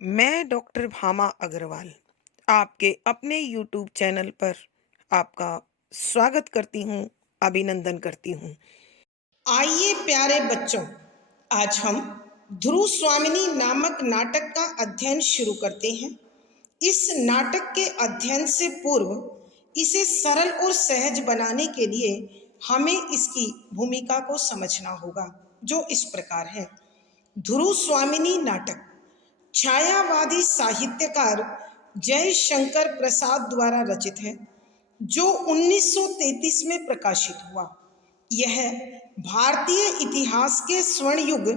मैं डॉक्टर भामा अग्रवाल आपके अपने यूट्यूब चैनल पर आपका स्वागत करती हूँ, अभिनंदन करती हूँ। आइए प्यारे बच्चों, आज हम ध्रुव स्वामिनी नामक नाटक का अध्ययन शुरू करते हैं। इस नाटक के अध्ययन से पूर्व इसे सरल और सहज बनाने के लिए हमें इसकी भूमिका को समझना होगा, जो इस प्रकार है। ध्रुव स्वामिनी नाटक छायावादी साहित्यकार जयशंकर प्रसाद द्वारा रचित है, जो 1933 में प्रकाशित हुआ। यह भारतीय इतिहास के स्वर्ण युग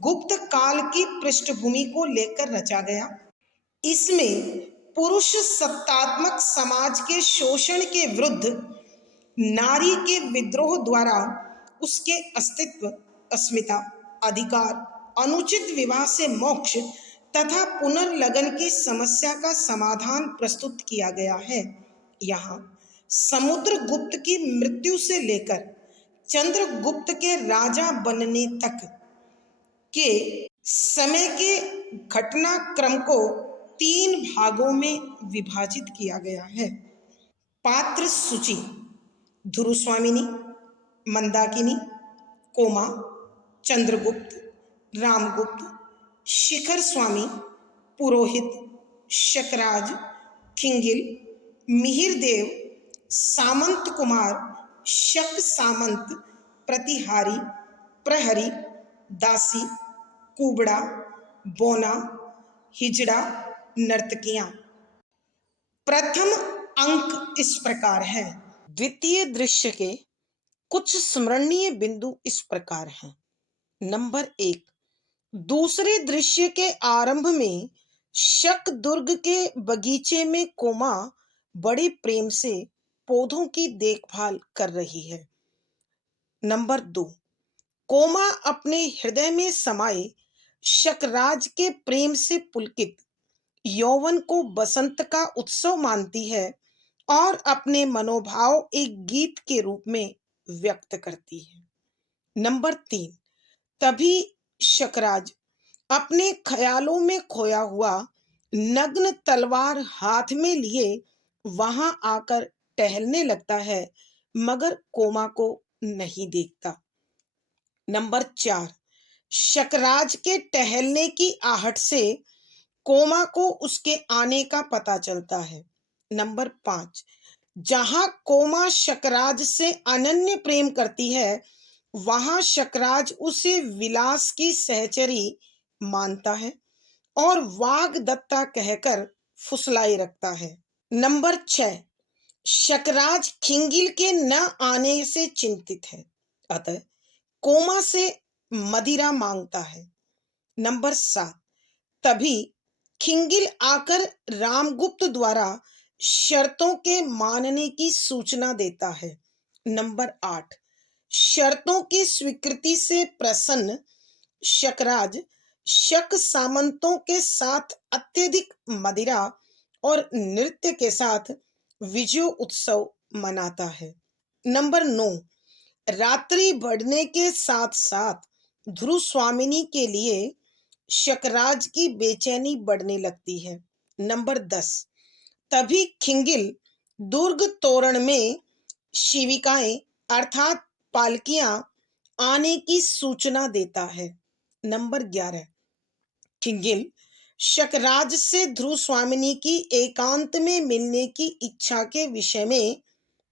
गुप्त काल की पृष्ठभूमि को लेकर रचा गया। इसमें पुरुष सत्तात्मक समाज के शोषण के विरुद्ध नारी के विद्रोह द्वारा उसके अस्तित्व, अस्मिता, अधिकार, अनुचित विवाह से मोक्ष तथा पुनर्लगन की समस्या का समाधान प्रस्तुत किया गया है। यहाँ समुद्रगुप्त की मृत्यु से लेकर चंद्रगुप्त के राजा बनने तक के समय के घटनाक्रम को 3 भागों में विभाजित किया गया है। पात्र सूची: ध्रुव स्वामिनी, मंदाकिनी, कोमा, चंद्रगुप्त, रामगुप्त, शिखर स्वामी, पुरोहित, शकराज, खिंगिल, मिहिरदेव, सामंत कुमार, शक सामंत, प्रतिहारी, प्रहरी, दासी, कुबड़ा, बोना, हिजड़ा, नर्तकियां। प्रथम अंक इस प्रकार है। द्वितीय दृश्य के कुछ स्मरणीय बिंदु इस प्रकार हैं। नंबर 1, दूसरे दृश्य के आरंभ में शक दुर्ग के बगीचे में कोमा बड़े प्रेम से पौधों की देखभाल कर रही है। नंबर 2, कोमा अपने हृदय में समाये शकराज के प्रेम से पुलकित यौवन को बसंत का उत्सव मानती है और अपने मनोभाव एक गीत के रूप में व्यक्त करती है। नंबर 3, तभी शकराज अपने ख्यालों में खोया हुआ नग्न तलवार हाथ में लिए वहां आकर टहलने लगता है, मगर कोमा को नहीं देखता। नंबर 4, शकराज के टहलने की आहट से कोमा को उसके आने का पता चलता है। नंबर 5, जहां कोमा शकराज से अनन्य प्रेम करती है, वहां शकराज उसे विलास की सहचरी मानता है और वाग्दत्ता कहकर फुसलाए रखता है। नंबर 6, शकराज खिंगिल के न आने से चिंतित है, अतः कोमा से मदिरा मांगता है। नंबर 7, तभी खिंगिल आकर रामगुप्त द्वारा शर्तों के मानने की सूचना देता है। नंबर 8, शर्तों की स्वीकृति से प्रसन्न शकराज शक सामंतों के साथ अत्यधिक मदिरा और नृत्य के साथ विजय उत्सव मनाता है। नंबर 9, रात्रि बढ़ने के साथ साथ ध्रुव स्वामिनी के लिए शकराज की बेचैनी बढ़ने लगती है। नंबर 10, तभी खिंगिल दुर्ग तोरण में शिविकाएं अर्थात पालकियां आने की सूचना देता है। नंबर 11, खिंगिल शकराज से ध्रुव स्वामिनी की एकांत में मिलने की इच्छा के विषय में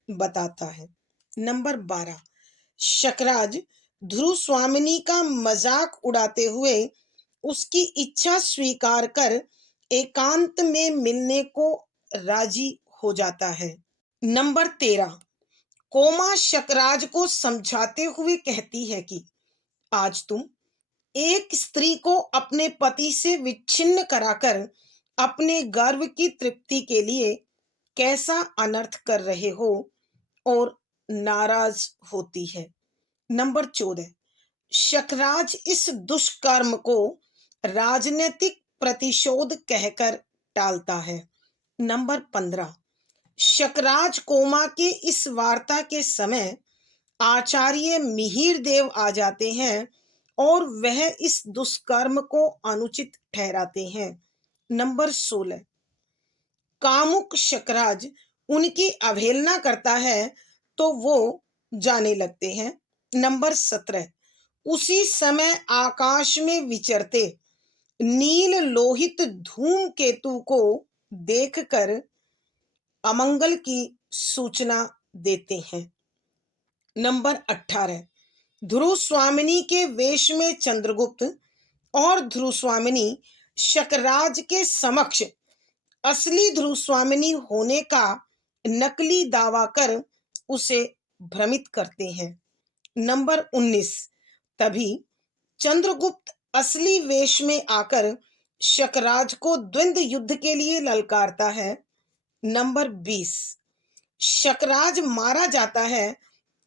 बताता है। नंबर 12, शकराज ध्रुव स्वामिनी का मजाक उड़ाते हुए उसकी इच्छा स्वीकार कर एकांत में मिलने को राजी हो जाता है। नंबर 13, कोमा शकराज को समझाते हुए कहती है कि आज तुम एक स्त्री को अपने पति से विच्छिन्न कराकर अपने गर्व की तृप्ति के लिए कैसा अनर्थ कर रहे हो और नाराज होती है। नंबर 14, शकराज इस दुष्कर्म को राजनीतिक प्रतिशोध कहकर टालता है। नंबर 15, शकराज कोमा के इस वार्ता के समय आचार्य मिहिरदेव आ जाते हैं और वह इस दुष्कर्म को अनुचित ठहराते हैं। नंबर 16, कामुक शकराज उनकी अवहेलना करता है तो वो जाने लगते हैं। नंबर 17, उसी समय आकाश में विचरते नील लोहित धूमकेतु को देखकर अमंगल की सूचना देते हैं। नंबर 18, ध्रुव स्वामिनी के वेश में चंद्रगुप्त और ध्रुव स्वामिनी शकराज के समक्ष असली ध्रुव स्वामिनी होने का नकली दावा कर उसे भ्रमित करते हैं। नंबर 19, तभी चंद्रगुप्त असली वेश में आकर शकराज को द्वंद्व युद्ध के लिए ललकारता है। नंबर 20, शकराज मारा जाता है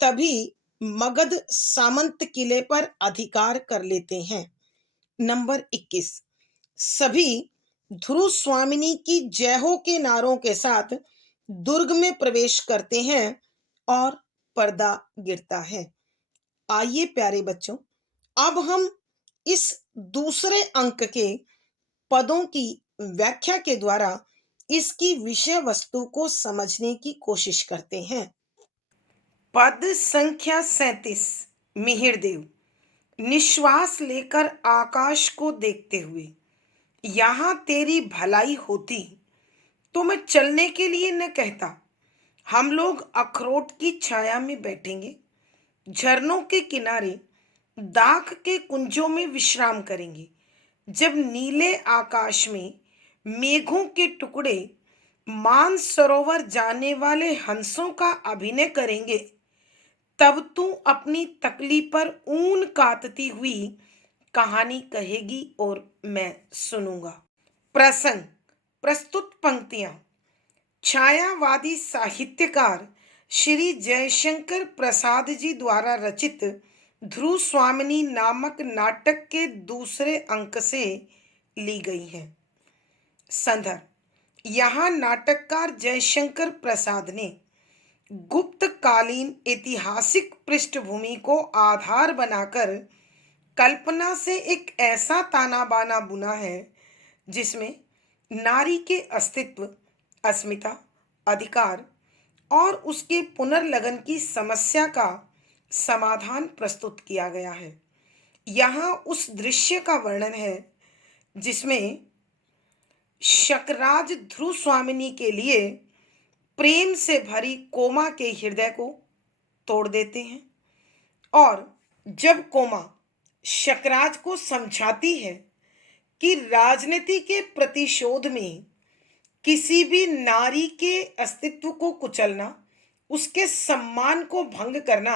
तभी मगध सामंत किले पर अधिकार कर लेते हैं। नंबर 21, सभी ध्रुव स्वामिनी की जय हो के नारों के साथ दुर्ग में प्रवेश करते हैं और पर्दा गिरता है। आइए प्यारे बच्चों, अब हम इस दूसरे अंक के पदों की व्याख्या के द्वारा इसकी विषय वस्तु को समझने की कोशिश करते हैं। पद संख्या 37, मिहिरदेव निश्वास लेकर आकाश को देखते हुए, यहाँ तेरी भलाई होती तो मैं चलने के लिए न कहता। हम लोग अखरोट की छाया में बैठेंगे, झरनों के किनारे दाख के कुंजों में विश्राम करेंगे। जब नीले आकाश में मेघों के टुकड़े मानसरोवर जाने वाले हंसों का अभिनय करेंगे, तब तू अपनी तकली पर ऊन काटती हुई कहानी कहेगी और मैं सुनूंगा। प्रसंग, प्रस्तुत पंक्तियां छायावादी साहित्यकार श्री जयशंकर प्रसाद जी द्वारा रचित ध्रुव स्वामिनी नामक नाटक के दूसरे अंक से ली गई हैं। संदर्भ, यहाँ नाटककार जयशंकर प्रसाद ने गुप्तकालीन ऐतिहासिक पृष्ठभूमि को आधार बनाकर कल्पना से एक ऐसा ताना बाना बुना है जिसमें नारी के अस्तित्व, अस्मिता, अधिकार और उसके पुनर्लगन की समस्या का समाधान प्रस्तुत किया गया है। यहाँ उस दृश्य का वर्णन है जिसमें शकराज ध्रुव स्वामिनी के लिए प्रेम से भरी कोमा के हृदय को तोड़ देते हैं, और जब कोमा शकराज को समझाती है कि राजनीति के प्रतिशोध में किसी भी नारी के अस्तित्व को कुचलना, उसके सम्मान को भंग करना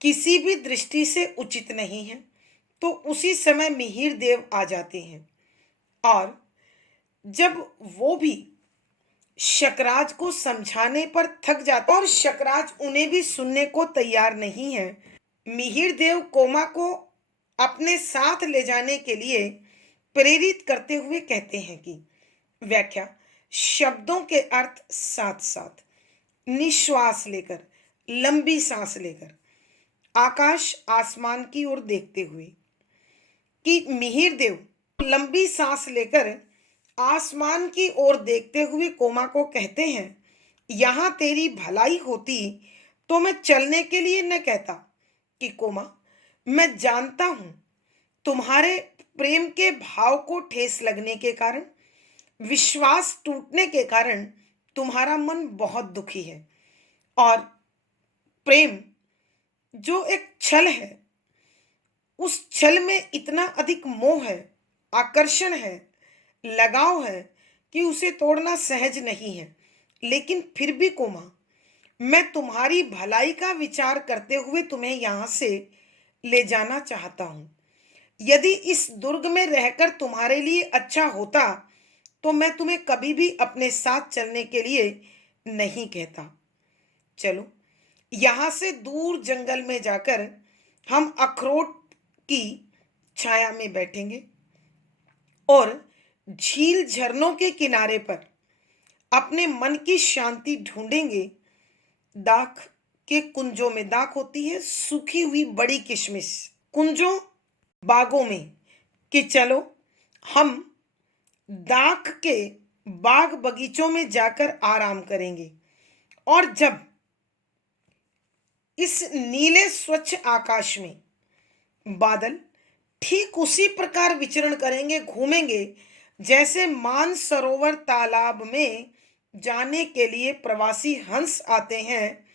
किसी भी दृष्टि से उचित नहीं है, तो उसी समय मिहिर देव आ जाते हैं। और जब वो भी शकराज को समझाने पर थक जाता और शकराज उन्हें भी सुनने को तैयार नहीं है, मिहिर देव कोमा को अपने साथ ले जाने के लिए प्रेरित करते हुए कहते हैं कि व्याख्या, शब्दों के अर्थ साथ साथ निश्वास लेकर, लंबी सांस लेकर, आकाश आसमान की ओर देखते हुए, कि मिहिर देव लंबी सांस लेकर आसमान की ओर देखते हुए कोमा को कहते हैं, यहाँ तेरी भलाई होती तो मैं चलने के लिए न कहता। कि कोमा, मैं जानता हूं तुम्हारे प्रेम के भाव को ठेस लगने के कारण, विश्वास टूटने के कारण तुम्हारा मन बहुत दुखी है, और प्रेम जो एक छल है, उस छल में इतना अधिक मोह है, आकर्षण है, लगाव है कि उसे तोड़ना सहज नहीं है। लेकिन फिर भी कोमा, मैं तुम्हारी भलाई का विचार करते हुए तुम्हें यहाँ से ले जाना चाहता हूँ। यदि इस दुर्ग में रहकर तुम्हारे लिए अच्छा होता तो मैं तुम्हें कभी भी अपने साथ चलने के लिए नहीं कहता। चलो, यहाँ से दूर जंगल में जाकर हम अखरोट की छाया में बैठेंगे और झील झरनों के किनारे पर अपने मन की शांति ढूंढेंगे। दाख के कुंजों में, दाख होती है सूखी हुई बड़ी किशमिश, कुंजों बागों में, कि चलो हम दाख के बाग बगीचों में जाकर आराम करेंगे। और जब इस नीले स्वच्छ आकाश में बादल ठीक उसी प्रकार विचरण करेंगे, घूमेंगे, जैसे मानसरोवर तालाब में जाने के लिए प्रवासी हंस आते हैं,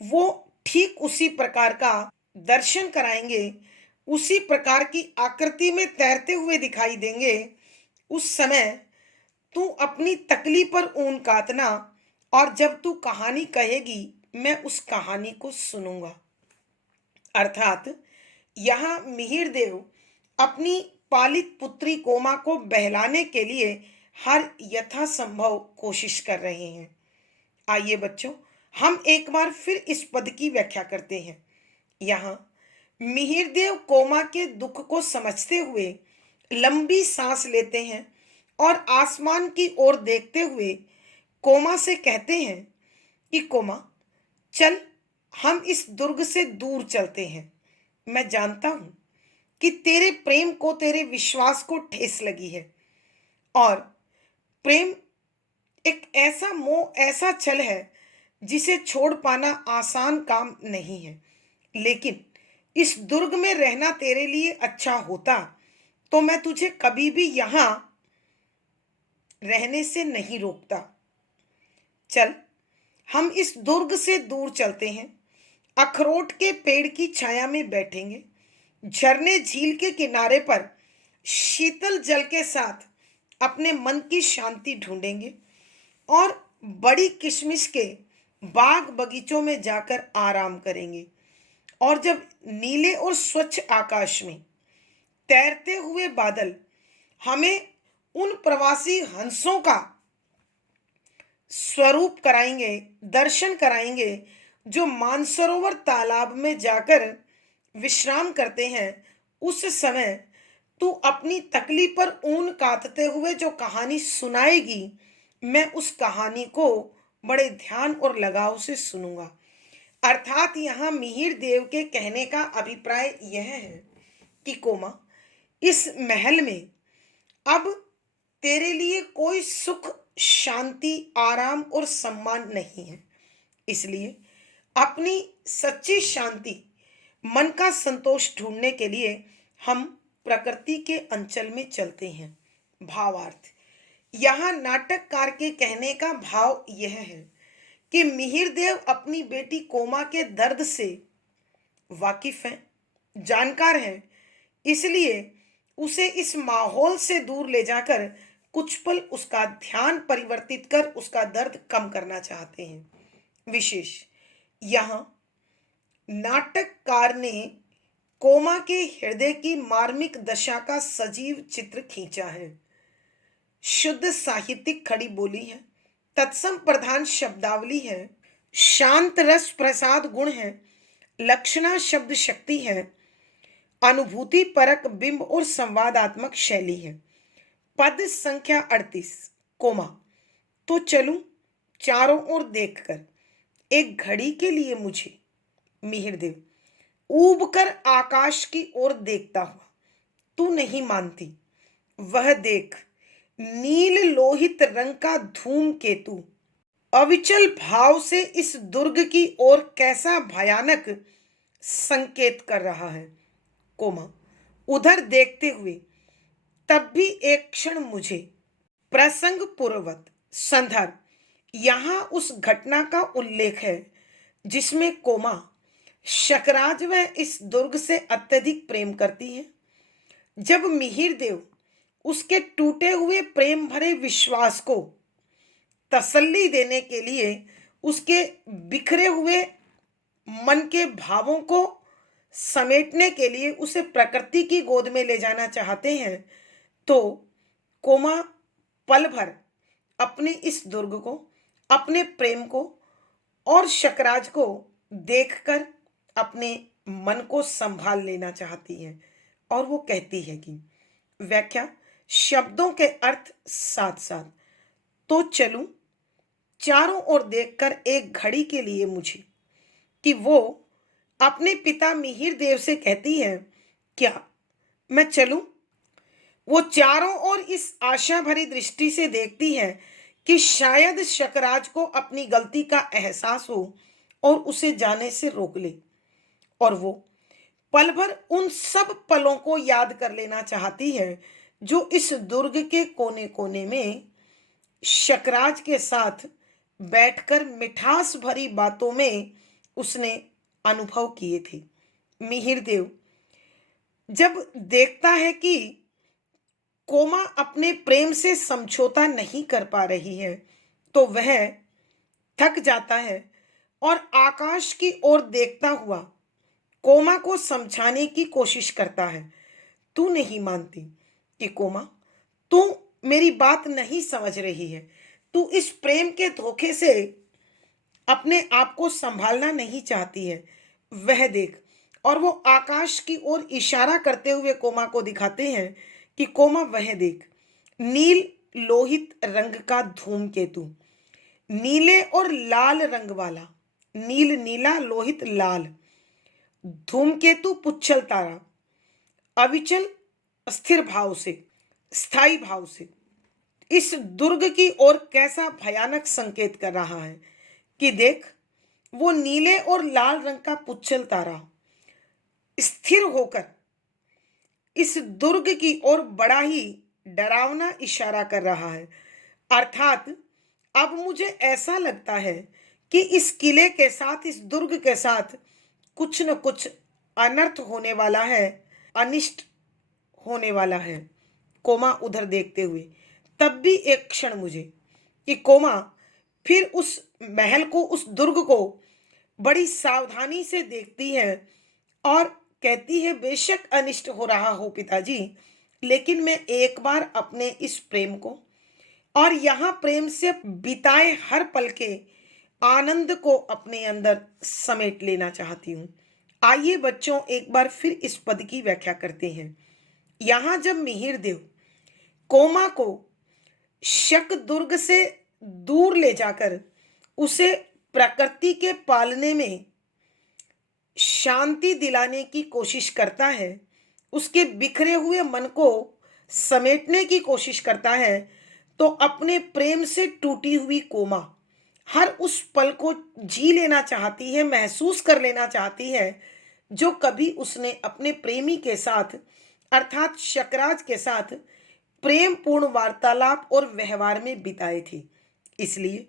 वो ठीक उसी प्रकार का दर्शन कराएंगे, उसी प्रकार की आकृति में तैरते हुए दिखाई देंगे। उस समय तू अपनी तकली पर ऊन कातना, और जब तू कहानी कहेगी मैं उस कहानी को सुनूंगा। अर्थात यहाँ मिहिर देव अपनी पालित पुत्री कोमा को बहलाने के लिए हर यथासंभव कोशिश कर रहे हैं। आइए बच्चों, हम एक बार फिर इस पद की व्याख्या करते हैं। यहाँ मिहिर देव कोमा के दुख को समझते हुए लंबी सांस लेते हैं और आसमान की ओर देखते हुए कोमा से कहते हैं कि कोमा, चल हम इस दुर्ग से दूर चलते हैं। मैं जानता हूं कि तेरे प्रेम को, तेरे विश्वास को ठेस लगी है, और प्रेम एक ऐसा मोह, ऐसा छल है जिसे छोड़ पाना आसान काम नहीं है। लेकिन इस दुर्ग में रहना तेरे लिए अच्छा होता तो मैं तुझे कभी भी यहां रहने से नहीं रोकता। चल हम इस दुर्ग से दूर चलते हैं, अखरोट के पेड़ की छाया में बैठेंगे, झरने झील के किनारे पर शीतल जल के साथ अपने मन की शांति ढूंढेंगे, और बड़ी किशमिश के बाग बगीचों में जाकर आराम करेंगे। और जब नीले और स्वच्छ आकाश में तैरते हुए बादल हमें उन प्रवासी हंसों का स्वरूप कराएंगे, दर्शन कराएंगे, जो मानसरोवर तालाब में जाकर विश्राम करते हैं, उस समय तू अपनी तकली पर ऊन काटते हुए जो कहानी सुनाएगी, मैं उस कहानी को बड़े ध्यान और लगाव से सुनूंगा। अर्थात यहाँ मिहिर देव के कहने का अभिप्राय यह है कि कोमा, इस महल में अब तेरे लिए कोई सुख, शांति, आराम और सम्मान नहीं है। इसलिए अपनी सच्ची शांति, मन का संतोष ढूंढने के लिए हम प्रकृति के अंचल में चलते हैं। भावार्थ, यहाँ नाटककार के कहने का भाव यह है कि मिहिर देव अपनी बेटी कोमा के दर्द से वाकिफ हैं, जानकार हैं, इसलिए उसे इस माहौल से दूर ले जाकर कुछ पल उसका ध्यान परिवर्तित कर उसका दर्द कम करना चाहते हैं। विशेष यहाँ नाटककार ने कोमा के हृदय की मार्मिक दशा का सजीव चित्र खींचा है। शुद्ध साहित्यिक खड़ी बोली है, तत्सम प्रधान शब्दावली है, शांत रस प्रसाद गुण है, लक्षणा शब्द शक्ति है, अनुभूति परक बिंब और संवादात्मक शैली है। पद संख्या 38। कोमा, तो चलूं चारों ओर देखकर एक घड़ी के लिए मुझे। मिहिर देव ऊब कर आकाश की ओर देखता हुआ, तू नहीं मानती, वह देख, नील लोहित रंग का धूमकेतु अविचल भाव से इस दुर्ग की ओर कैसा भयानक संकेत कर रहा है। कोमा, उधर देखते हुए तब भी एक क्षण मुझे प्रसंग पूर्वक संदर्भ, यहाँ उस घटना का उल्लेख है जिसमें कोमा शकराज व इस दुर्ग से अत्यधिक प्रेम करती है। जब मिहिर देव उसके टूटे हुए प्रेम भरे विश्वास को तसल्ली देने के लिए उसके बिखरे हुए मन के भावों को समेटने के लिए उसे प्रकृति की गोद में ले जाना चाहते हैं, तो कोमा पल भर अपने इस दुर्ग को, अपने प्रेम को और शकराज को देखकर अपने मन को संभाल लेना चाहती है। और वो कहती है कि व्याख्या, शब्दों के अर्थ साथ साथ, तो चलूं चारों ओर देखकर एक घड़ी के लिए मुझे, कि वो अपने पिता मिहिर देव से कहती है, क्या मैं चलूं? वो चारों ओर इस आशा भरी दृष्टि से देखती है कि शायद शकराज को अपनी गलती का एहसास हो और उसे जाने से रोक ले। और वो पल भर उन सब पलों को याद कर लेना चाहती है जो इस दुर्ग के कोने कोने में शकराज के साथ बैठकर मिठास भरी बातों में उसने अनुभव किए थे। मिहिर देव जब देखता है कि कोमा अपने प्रेम से समझौता नहीं कर पा रही है तो वह थक जाता है और आकाश की ओर देखता हुआ कोमा को समझाने की कोशिश करता है। तू नहीं मानती कि कोमा, तू मेरी बात नहीं समझ रही है। तू इस प्रेम के धोखे से अपने आप को संभालना नहीं चाहती है। वह देख। और वो आकाश की ओर इशारा करते हुए कोमा को दिखाते हैं कि कोमा वह देख, नील लोहित रंग का धूमकेतु, नीले और लाल रंग वाला, नील नीला लोहित लाल धूमकेतु पुच्छल तारा अविचल स्थिर भाव से, स्थायी भाव से इस दुर्ग की ओर कैसा भयानक संकेत कर रहा है कि देख, वो नीले और लाल रंग का पुच्छल तारा स्थिर होकर इस दुर्ग की ओर बड़ा ही डरावना इशारा कर रहा है। अर्थात अब मुझे ऐसा लगता है कि इस किले के साथ, इस दुर्ग के साथ कुछ न कुछ अनर्थ होने वाला है, अनिष्ट होने वाला है। कोमा उधर देखते हुए तब भी एक क्षण मुझे कि कोमा फिर उस महल को, उस दुर्ग को बड़ी सावधानी से देखती है और कहती है, बेशक अनिष्ट हो रहा हो पिताजी, लेकिन मैं एक बार अपने इस प्रेम को और यहाँ प्रेम से बिताए हर पल के आनंद को अपने अंदर समेट लेना चाहती हूँ। आइए बच्चों, एक बार फिर इस पद की व्याख्या करते हैं। यहाँ जब मिहिर देव कोमा को शक दुर्ग से दूर ले जाकर उसे प्रकृति के पालने में शांति दिलाने की कोशिश करता है, उसके बिखरे हुए मन को समेटने की कोशिश करता है, तो अपने प्रेम से टूटी हुई कोमा हर उस पल को जी लेना चाहती है, महसूस कर लेना चाहती है जो कभी उसने अपने प्रेमी के साथ अर्थात शकराज के साथ प्रेम पूर्ण वार्तालाप और व्यवहार में बिताए थे। इसलिए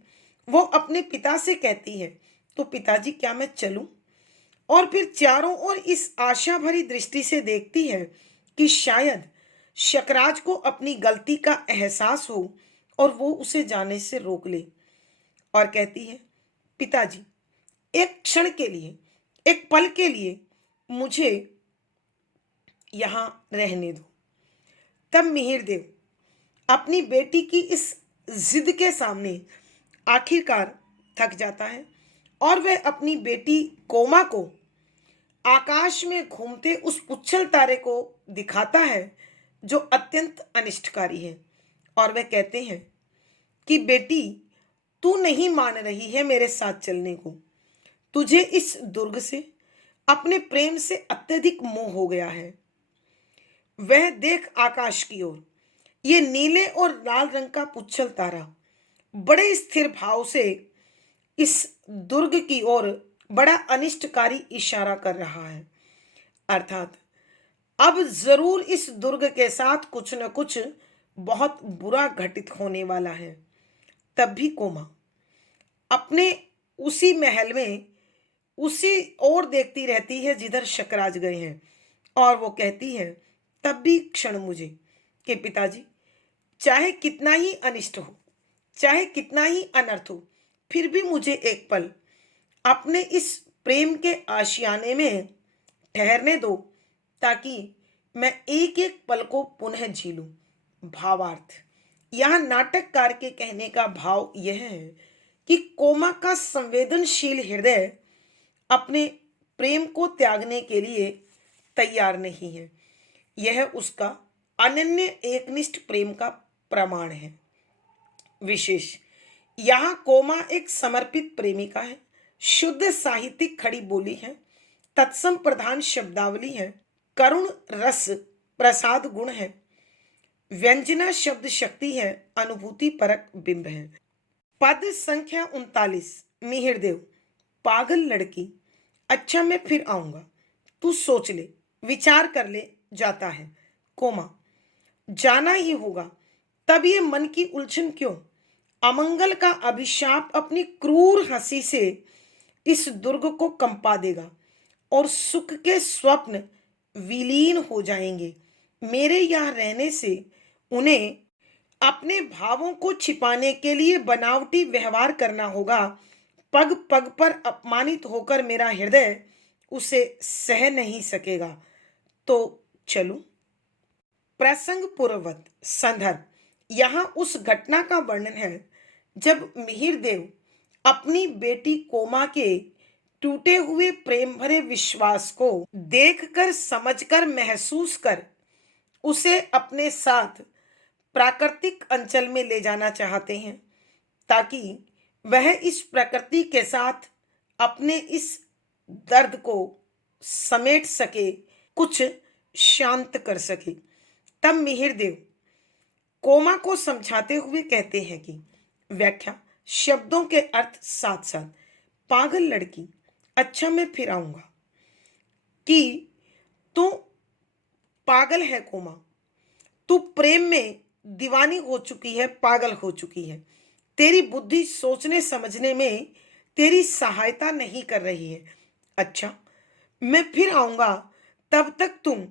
वो अपने पिता से कहती है, तो पिताजी क्या मैं चलूं? और फिर चारों ओर इस आशा भरी दृष्टि से देखती है कि शायद शकराज को अपनी गलती का एहसास हो और वो उसे जाने से रोक ले। और कहती है, पिताजी एक क्षण के लिए, एक पल के लिए मुझे यहाँ रहने दो। तब मिहिर देव अपनी बेटी की इस जिद के सामने आखिरकार थक जाता है और वह अपनी बेटी कोमा को आकाश में घूमते उस उच्छल तारे को दिखाता है जो अत्यंत अनिष्टकारी है। और वह कहते हैं कि बेटी, तू नहीं मान रही है मेरे साथ चलने को। तुझे इस दुर्ग से, अपने प्रेम से अत्यधिक मोह हो गया है। वह देख आकाश की ओर, ये नीले और लाल रंग का पुच्छल तारा बड़े स्थिर भाव से इस दुर्ग की ओर बड़ा अनिष्टकारी इशारा कर रहा है। अर्थात अब जरूर इस दुर्ग के साथ कुछ न कुछ बहुत बुरा घटित होने वाला है। तब भी कोमा अपने उसी महल में उसी ओर देखती रहती है जिधर शकराज गए हैं और वो कहती है, तब भी क्षण मुझे कि पिताजी चाहे कितना ही अनिष्ट हो, चाहे कितना ही अनर्थ हो, फिर भी मुझे एक पल अपने इस प्रेम के आशियाने में ठहरने दो ताकि मैं एक एक पल को पुनः जी लूं। भावार्थ, यहाँ नाटककार के कहने का भाव यह है कि कोमा का संवेदनशील हृदय अपने प्रेम को त्यागने के लिए तैयार नहीं है। यह उसका अनन्य एकनिष्ठ प्रेम का प्रमाण है। विशेष, यहाँ कोमा एक समर्पित प्रेमिका है, शुद्ध साहित्यिक खड़ी बोली है, तत्सम प्रधान शब्दावली है, करुण रस प्रसाद गुण है, व्यंजना शब्द शक्ति है, अनुभूति परक बिंब है। पद संख्या 39। मिहिरदेव, पागल लड़की, अच्छा मैं फिर आऊंगा, तू सोच ले, विचार कर ले, जाता है। कोमा, जाना ही होगा, तब ये मन की उलझन क्यों? अमंगल का अभिशाप अपनी क्रूर हंसी से इस दुर्ग को कंपा देगा और सुख के स्वप्न विलीन हो जाएंगे। मेरे यहाँ रहने से उन्हें अपने भावों को छिपाने के लिए बनावटी व्यवहार करना होगा। पग पग पर अपमानित होकर मेरा हृदय उसे सह नहीं सकेगा। तो चलूं? प्रसंग पूर्ववत संदर्भ, यहाँ उस घटना का वर्णन है जब मिहिर देव अपनी बेटी कोमा के टूटे हुए प्रेम भरे विश्वास को देखकर, समझकर, महसूस कर उसे अपने साथ प्राकृतिक अंचल में ले जाना चाहते हैं, ताकि वह इस प्रकृति के साथ अपने इस दर्द को समेट सके, कुछ शांत कर सके। तब मिहिर देव कोमा को समझाते हुए कहते हैं कि व्याख्या, शब्दों के अर्थ साथ साथ। पागल लड़की, अच्छा मैं फिर आऊंगा, कि तू पागल है कोमा, तू प्रेम में दीवानी हो चुकी है, पागल हो चुकी है। तेरी बुद्धि सोचने समझने में तेरी सहायता नहीं कर रही है। अच्छा मैं फिर आऊंगा, तब तक तुम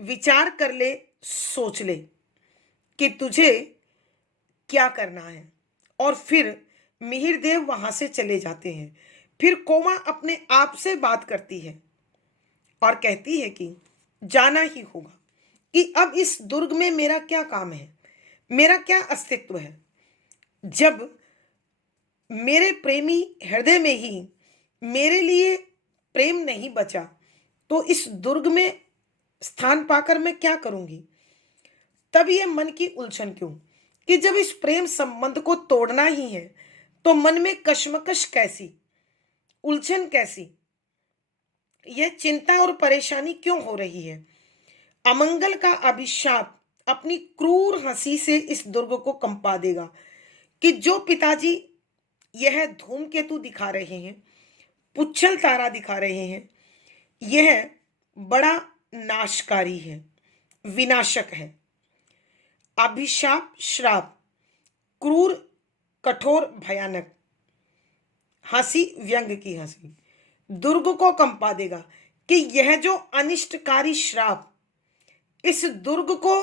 विचार कर ले, सोच ले कि तुझे क्या करना है। और फिर मिहिर देव वहां से चले जाते हैं। फिर कोमा अपने आप से बात करती है और कहती है कि जाना ही होगा, कि अब इस दुर्ग में मेरा क्या काम है, मेरा क्या अस्तित्व है, जब मेरे प्रेमी हृदय में ही मेरे लिए प्रेम नहीं बचा, तो इस दुर्ग में स्थान पाकर मैं क्या करूंगी? तब ये मन की उलझन क्यों, कि जब इस प्रेम संबंध को तोड़ना ही है, तो मन में कश्मकश कैसी, उलझन कैसी, यह चिंता और परेशानी क्यों हो रही है? अमंगल का अभिशाप अपनी क्रूर हंसी से इस दुर्ग को कंपा देगा, कि जो पिताजी यह धूमकेतु दिखा रहे हैं, पुच्छल तारा दिखा रहे हैं, यह बड़ा नाशकारी है, विनाशक है। अभिशाप, श्राप, क्रूर, कठोर, भयानक हंसी, व्यंग की हंसी दुर्ग को कंपा देगा, कि यह जो अनिष्टकारी श्राप इस दुर्ग को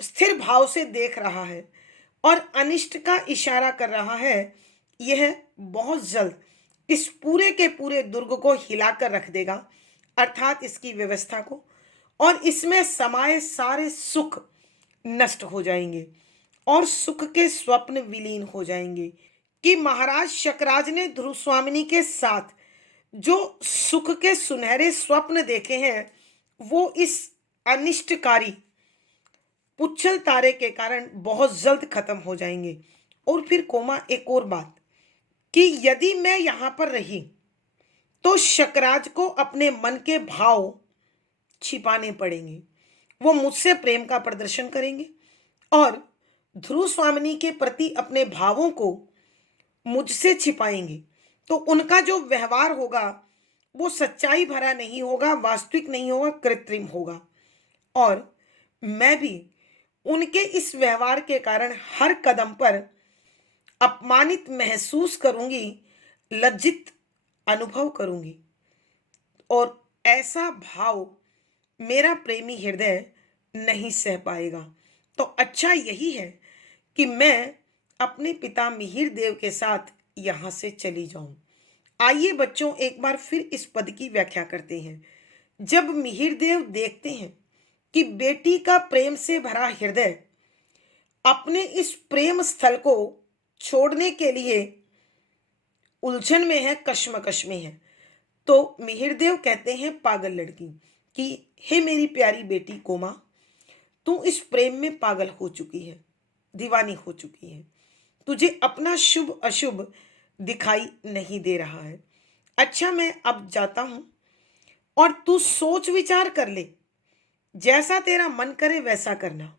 स्थिर भाव से देख रहा है और अनिष्ट का इशारा कर रहा है, यह बहुत जल्द इस पूरे के पूरे दुर्ग को हिलाकर रख देगा, अर्थात इसकी व्यवस्था को, और इसमें समाये सारे सुख नष्ट हो जाएंगे और सुख के स्वप्न विलीन हो जाएंगे। कि महाराज शकराज ने ध्रुव स्वामिनी के साथ जो सुख के सुनहरे स्वप्न देखे हैं, वो इस अनिष्टकारी पुच्छल तारे के कारण बहुत जल्द खत्म हो जाएंगे। और फिर कोमा, एक और बात, कि यदि मैं यहां पर रही तो शकराज को अपने मन के भाव छिपाने पड़ेंगे। वो मुझसे प्रेम का प्रदर्शन करेंगे और ध्रुव स्वामिनी के प्रति अपने भावों को मुझसे छिपाएंगे, तो उनका जो व्यवहार होगा वो सच्चाई भरा नहीं होगा, वास्तविक नहीं होगा, कृत्रिम होगा। और मैं भी उनके इस व्यवहार के कारण हर कदम पर अपमानित महसूस करूंगी, लज्जित अनुभव करूंगी, और ऐसा भाव मेरा प्रेमी हृदय नहीं सह पाएगा। तो अच्छा यही है कि मैं अपने पिता मिहिर देव के साथ यहां से चली जाऊं। आइए बच्चों, एक बार फिर इस पद की व्याख्या करते हैं। जब मिहिर देव देखते हैं कि बेटी का प्रेम से भरा हृदय अपने इस प्रेम स्थल को छोड़ने के लिए उलझन में है, कश्मकश में है, तो मिहिरदेव कहते हैं पागल लड़की, कि हे मेरी प्यारी बेटी कोमा, तू इस प्रेम में पागल हो चुकी है, दीवानी हो चुकी है, तुझे अपना शुभ अशुभ दिखाई नहीं दे रहा है। अच्छा मैं अब जाता हूं, और तू सोच विचार कर ले, जैसा तेरा मन करे वैसा करना,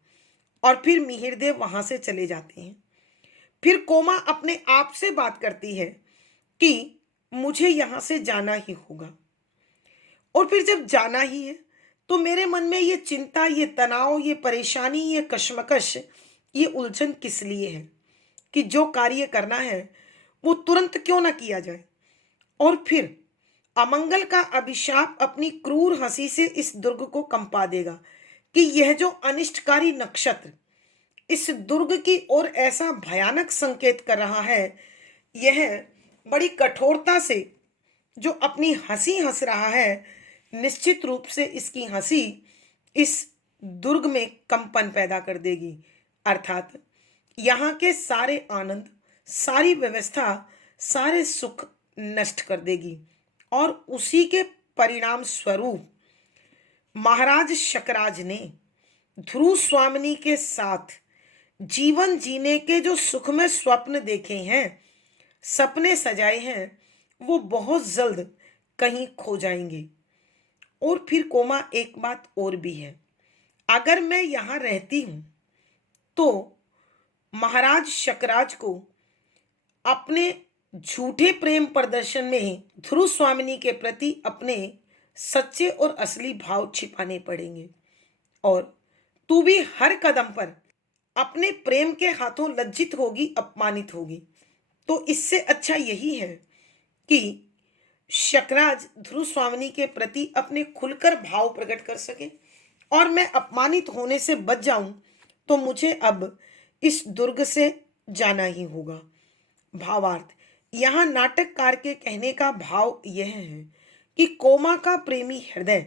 और फिर मिहिरदेव वहां से चले जाते हैं। फिर कोमा अपने आप से बात करती है कि मुझे यहां से जाना ही होगा। और फिर जब जाना ही है तो मेरे मन में ये चिंता, ये तनाव, ये परेशानी, ये कश्मकश, ये उलझन किस लिए है कि जो कार्य करना है वो तुरंत क्यों ना किया जाए। और फिर अमंगल का अभिशाप अपनी क्रूर हंसी से इस दुर्ग को कंपा देगा कि यह जो अनिष्टकारी नक्षत्र इस दुर्ग की ओर ऐसा भयानक संकेत कर रहा है, यह बड़ी कठोरता से जो अपनी हंसी हंस रहा है, निश्चित रूप से इसकी हंसी इस दुर्ग में कंपन पैदा कर देगी। अर्थात यहाँ के सारे आनंद, सारी व्यवस्था, सारे सुख नष्ट कर देगी। और उसी के परिणाम स्वरूप महाराज शकराज ने ध्रुव स्वामिनी के साथ जीवन जीने के जो सुखमय स्वप्न देखे हैं, सपने सजाए हैं, वो बहुत जल्द कहीं खो जाएंगे। और फिर कोमा एक बात और भी है, अगर मैं यहाँ रहती हूँ तो महाराज शकराज को अपने झूठे प्रेम प्रदर्शन में ध्रुव स्वामिनी के प्रति अपने सच्चे और असली भाव छिपाने पड़ेंगे। और तू भी हर कदम पर अपने प्रेम के हाथों लज्जित होगी, अपमानित होगी। तो इससे अच्छा यही है कि शकराज ध्रुव स्वामिनी के प्रति अपने खुलकर भाव प्रकट कर सके और मैं अपमानित होने से बच जाऊं। तो मुझे अब इस दुर्ग से जाना ही होगा। भावार्थ, यहाँ नाटककार के कहने का भाव यह है कि कोमा का प्रेमी हृदय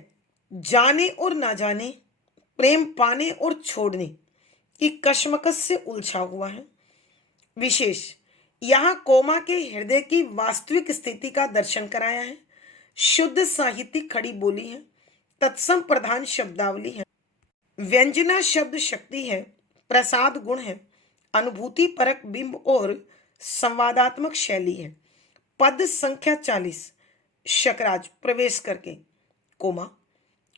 जाने और ना जाने, प्रेम पाने और छोड़ने की कशमकश से उलझा हुआ है। विशेष यहाँ कोमा के हृदय की वास्तविक स्थिति का दर्शन कराया है। शुद्ध साहित्यिक खड़ी बोली है, तत्सम प्रधान शब्दावली है, व्यंजना शब्द शक्ति है, प्रसाद गुण है, अनुभूति परक बिंब और संवादात्मक शैली है। पद संख्या 40। शकराज प्रवेश करके कोमा,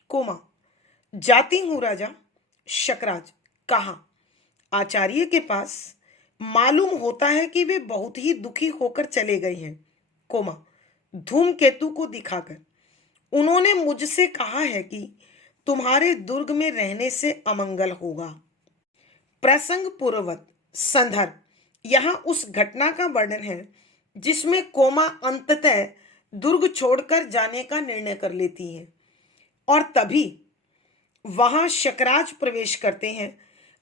कोमा जाती हूं राजा। शकराज कहा, आचार्य के पास। मालूम होता है कि वे बहुत ही दुखी होकर चले गए हैं। कोमा धूमकेतु को दिखाकर, उन्होंने मुझसे कहा है कि तुम्हारे दुर्ग में रहने से अमंगल होगा। प्रसंग पूर्ववत संदर्भ, यहाँ उस घटना का वर्णन है जिसमें कोमा अंततः दुर्ग छोड़कर जाने का निर्णय कर लेती है और तभी वहां शकराज प्रवेश करते हैं।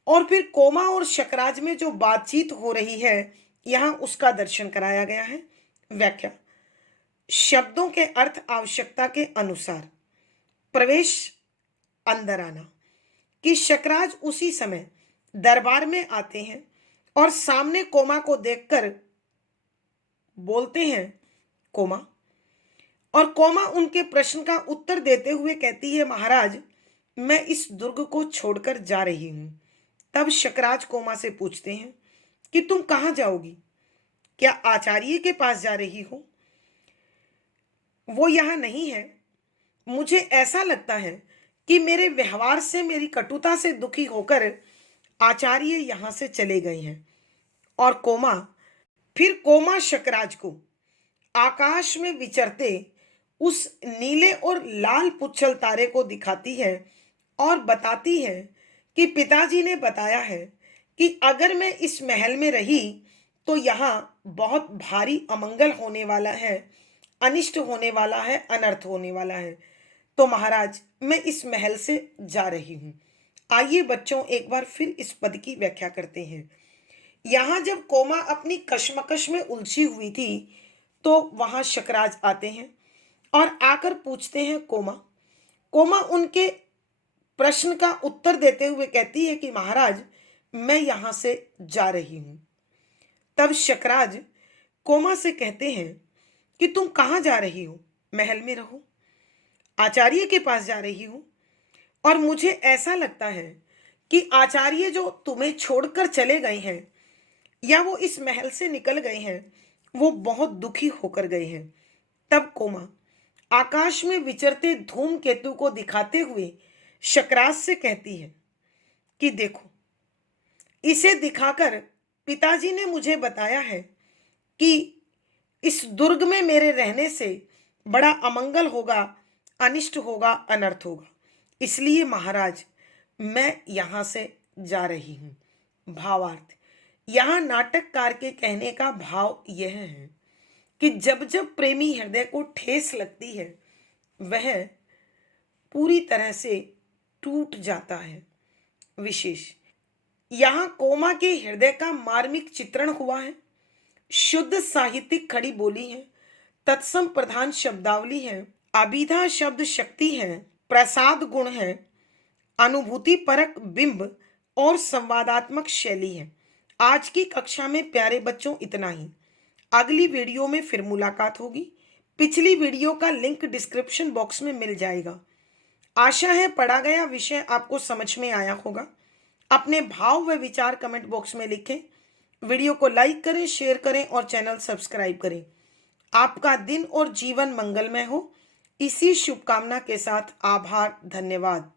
और फिर कोमा और शकराज में जो बातचीत हो रही है, यहाँ उसका दर्शन कराया गया है। व्याख्या, शब्दों के अर्थ आवश्यकता के अनुसार। प्रवेश, अंदर आना, कि शकराज उसी समय दरबार में आते हैं और सामने कोमा को देखकर बोलते हैं कोमा। और कोमा उनके प्रश्न का उत्तर देते हुए कहती है, महाराज मैं इस दुर्ग को छोड़कर जा रही हूं। तब शकराज कोमा से पूछते हैं कि तुम कहां जाओगी, क्या आचार्य के पास जा रही हो? वो यहां नहीं है। मुझे ऐसा लगता है कि मेरे व्यवहार से, मेरी कटुता से दुखी होकर आचार्य यहां से चले गए हैं। और फिर कोमा शकराज को आकाश में विचरते उस नीले और लाल पुच्छल तारे को दिखाती है और बताती है कि पिताजी ने बताया है कि अगर मैं इस महल में रही तो यहाँ बहुत भारी अमंगल होने वाला है, अनिष्ट होने वाला है, अनर्थ होने वाला है। तो महाराज मैं इस महल से जा रही हूँ। आइए बच्चों एक बार फिर इस पद की व्याख्या करते हैं। यहाँ जब कोमा अपनी कश्मकश में उलझी हुई थी तो वहां शकराज आते हैं और आकर पूछते हैं कोमा। कोमा उनके प्रश्न का उत्तर देते हुए कहती है कि महाराज मैं यहां से जा रही हूं। तब शकराज कोमा से कहते हैं कि तुम कहां जा रही हो? महल में रहो, आचार्य के पास जा रही हूं और मुझे ऐसा लगता है कि आचार्य जो तुम्हें छोड़कर चले गए हैं या वो इस महल से निकल गए हैं, वो बहुत दुखी होकर गए हैं। तब कोमा आकाश में विचरते धूमकेतु को दिखाते हुए शकराज से कहती है कि देखो इसे दिखाकर पिताजी ने मुझे बताया है कि इस दुर्ग में मेरे रहने से बड़ा अमंगल होगा, अनिष्ट होगा, अनर्थ होगा। इसलिए महाराज मैं यहाँ से जा रही हूँ। भावार्थ, यहाँ नाटककार के कहने का भाव यह है कि जब जब प्रेमी हृदय को ठेस लगती है वह पूरी तरह से टूट जाता है। विशेष यहाँ कोमा के हृदय का मार्मिक चित्रण हुआ है। शुद्ध साहित्यिक खड़ी बोली है, तत्सम प्रधान शब्दावली है, अभिधा शब्द शक्ति है, प्रसाद गुण है, अनुभूति परक बिंब और संवादात्मक शैली है। आज की कक्षा में प्यारे बच्चों इतना ही। अगली वीडियो में फिर मुलाकात होगी। पिछली वीडियो का लिंक डिस्क्रिप्शन बॉक्स में मिल जाएगा। आशा है पढ़ा गया विषय आपको समझ में आया होगा। अपने भाव व विचार कमेंट बॉक्स में लिखें। वीडियो को लाइक करें, शेयर करें और चैनल सब्सक्राइब करें। आपका दिन और जीवन मंगलमय हो, इसी शुभकामना के साथ आभार, धन्यवाद।